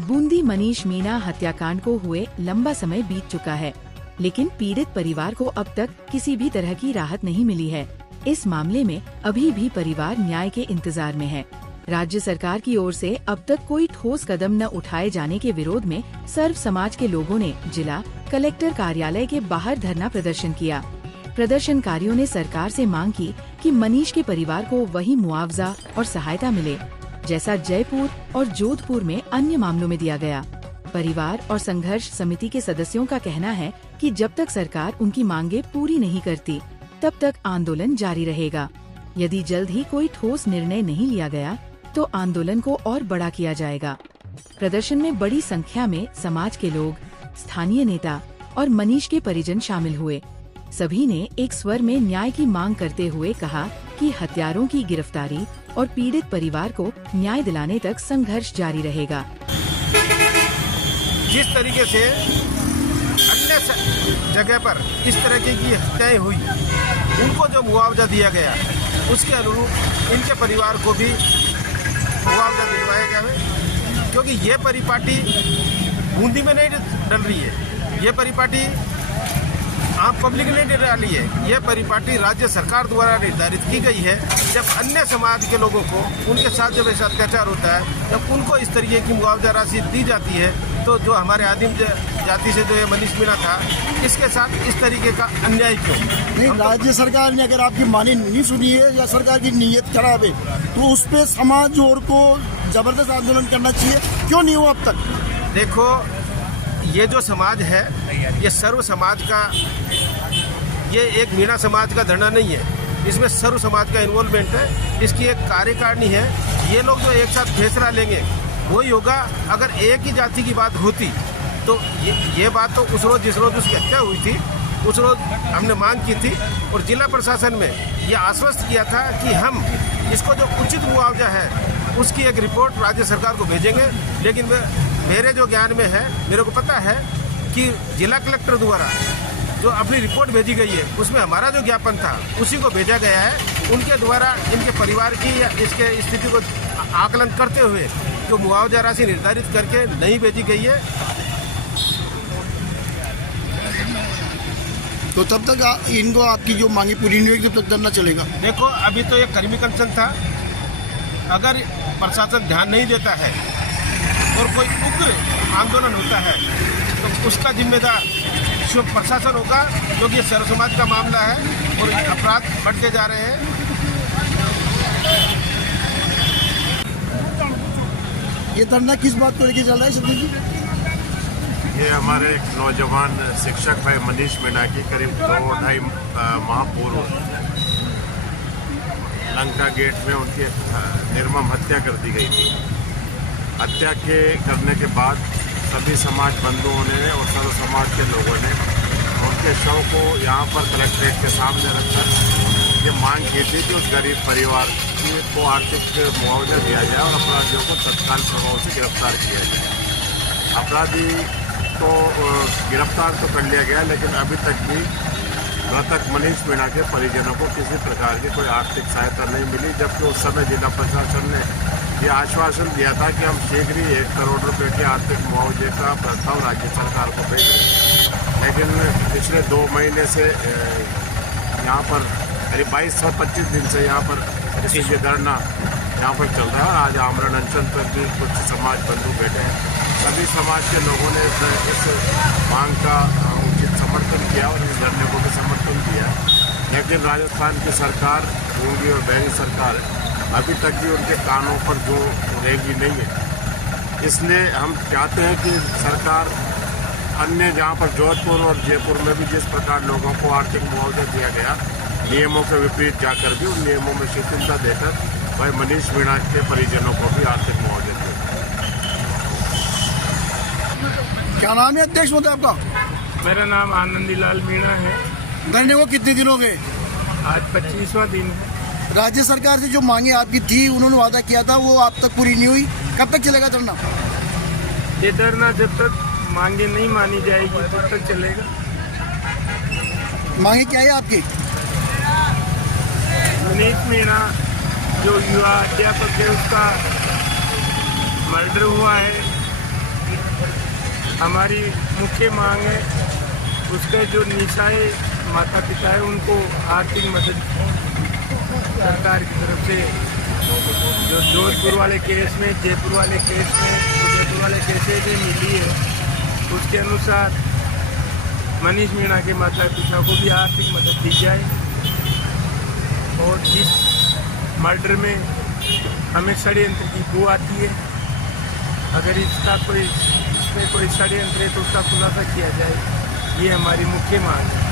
बूंदी मनीष मीणा हत्याकांड को हुए लंबा समय बीत चुका है, लेकिन पीड़ित परिवार को अब तक किसी भी तरह की राहत नहीं मिली है। इस मामले में अभी भी परिवार न्याय के इंतजार में है। राज्य सरकार की ओर से अब तक कोई ठोस कदम न उठाए जाने के विरोध में सर्व समाज के लोगों ने जिला कलेक्टर कार्यालय के बाहर धरना प्रदर्शन किया। प्रदर्शनकारियों ने सरकार से मांग की कि मनीष के परिवार को वही मुआवजा और सहायता मिले जैसा जयपुर और जोधपुर में अन्य मामलों में दिया गया। परिवार और संघर्ष समिति के सदस्यों का कहना है कि जब तक सरकार उनकी मांगे पूरी नहीं करती, तब तक आंदोलन जारी रहेगा। यदि जल्द ही कोई ठोस निर्णय नहीं लिया गया, तो आंदोलन को और बड़ा किया जाएगा। प्रदर्शन में बड़ी संख्या में समाज के लोग, स्थानीय नेता और मनीष के परिजन शामिल हुए। सभी ने एक स्वर में न्याय की मांग करते हुए कहा कि हत्यारों की गिरफ्तारी और पीड़ित परिवार को न्याय दिलाने तक संघर्ष जारी रहेगा। जिस तरीके से अन्य जगह पर इस तरह की हत्याएं हुई, उनको जो मुआवजा दिया गया, उसके अनुरूप इनके परिवार को भी मुआवजा दिलवाया गया है। क्योंकि ये परिपाटी बूंदी में नहीं डल रही है, ये परिपाटी आम पब्लिक ने डाली है, यह परिपाटी राज्य सरकार द्वारा निर्धारित की गई है। जब अन्य समाज के लोगों को उनके साथ जब ऐसा अत्याचार होता है, जब उनको इस तरीके की मुआवजा राशि दी जाती है, तो जो हमारे आदिम जाति से जो ये मनीष मीणा था, इसके साथ इस तरीके का अन्याय क्यों? नहीं, राज्य सरकार ने अगर आपकी मानी नहीं सुनी है या सरकार की नीयत खराब है, तो उस पर समाज और को जबरदस्त आंदोलन करना चाहिए। क्यों नहीं हुआ अब तक? देखो, ये जो समाज है, ये सर्व समाज का, ये एक मीणा समाज का धरना नहीं है, इसमें सर्व समाज का इन्वॉल्वमेंट है। इसकी एक कार्यकारिणी है। ये लोग जो एक साथ फैसला लेंगे वही होगा। अगर एक ही जाति की बात होती तो ये बात तो उस रोज जिस रोज उसकी हत्या हुई थी, उस रोज हमने मांग की थी और जिला प्रशासन में ये आश्वस्त किया था कि हम इसको जो उचित मुआवजा है उसकी एक रिपोर्ट राज्य सरकार को भेजेंगे। लेकिन मेरे जो ज्ञान में है, मेरे को पता है कि जिला कलेक्टर द्वारा जो अपनी रिपोर्ट भेजी गई है, उसमें हमारा जो ज्ञापन था उसी को भेजा गया है। उनके द्वारा इनके परिवार की या इसके स्थिति को आकलन करते हुए जो मुआवजा राशि निर्धारित करके नहीं भेजी गई है। तो तब तक इनको आपकी जो मांगी पूरी नहीं होगी, तब तक धरना चलेगा। देखो, अभी तो एक कर्मी कंसन था। अगर प्रशासन ध्यान नहीं देता है और कोई उग्र आंदोलन होता है, तो उसका जिम्मेदार जो प्रशासन होगा, क्योंकि ये सर्व समाज का मामला है और अपराध बढ़ते जा रहे हैं। ये धरना किस बात को लेकर चल रहा है सर जी? ये हमारे एक नौजवान शिक्षक भाई मनीष मीणा की करीब 2-2.5 माह पूर्व लंका गेट में उनकी निर्मम हत्या कर दी गई थी। हत्या के करने के बाद सभी समाज बंधुओं ने और सर्व समाज के लोगों ने उनके शव को यहाँ पर कलेक्ट्रेट के सामने रखकर ये मांग की थी कि उस गरीब परिवार को आर्थिक मुआवजा दिया जाए और अपराधियों को तत्काल प्रभाव से गिरफ्तार किया जाए। अपराधी को गिरफ्तार तो कर लिया गया, लेकिन अभी तक भी मृतक मनीष मीणा के परिजनों को किसी प्रकार की कोई आर्थिक सहायता नहीं मिली। जबकि उस समय जिला प्रशासन ने यह आश्वासन दिया था कि हम शीघ्र ही 1 करोड़ रुपए के आर्थिक मुआवजे का प्रस्ताव राज्य सरकार को भेज दें। लेकिन पिछले 2 महीने से यहाँ पर करीब 22-25 दिन से यहाँ पर ये धरना यहाँ पर चल रहा है। और आज आमरण अनशन पर भी कुछ समाज बंधु बैठे हैं। सभी समाज के लोगों ने इस मांग का उचित समर्थन किया और इस धरने को भी समर्थन दिया। लेकिन राजस्थान की सरकार, योगी और बहनी सरकार, अभी तक भी उनके कानों पर जो रहेगी नहीं है। इसलिए हम चाहते हैं कि सरकार अन्य जहाँ पर जोधपुर और जयपुर में भी जिस प्रकार लोगों को आर्थिक मुआवजा दिया गया, नियमों के विपरीत जाकर भी उन नियमों में शिथिलता देकर भाई मनीष मीणा के परिजनों को भी आर्थिक मुआवजा दे। क्या नाम है अध्यक्ष होता है आपका? मेरा नाम आनंदीलाल मीणा है। धरने को कितने दिन हो गए? आज 25वां दिन है। राज्य सरकार से जो मांगे आपकी थी, उन्होंने वादा किया था, वो आप तक पूरी नहीं हुई। कब तक चलेगा धरना? ये धरना जब तक मांगे नहीं मानी जाएगी तब तक चलेगा। मांगे क्या है आपकी? मनीष मीणा जो युवा अध्यापक है, उसका मर्डर हुआ है हमारी मुख्य मांग है उसके जो निशाए माता पिता है उनको आर्थिक मदद सरकार की तरफ से, जो जोधपुर वाले केस में, जयपुर वाले केस में, उदयपुर वाले केस में मिली है, उसके अनुसार मनीष मीणा के माता पिता को भी आर्थिक मदद दी जाए। और इस मर्डर में हमें षड्यंत्र की बू आती है। अगर इसमें कोई षड्यंत्र है तो उसका खुलासा किया जाए, ये हमारी मुख्य मांग है।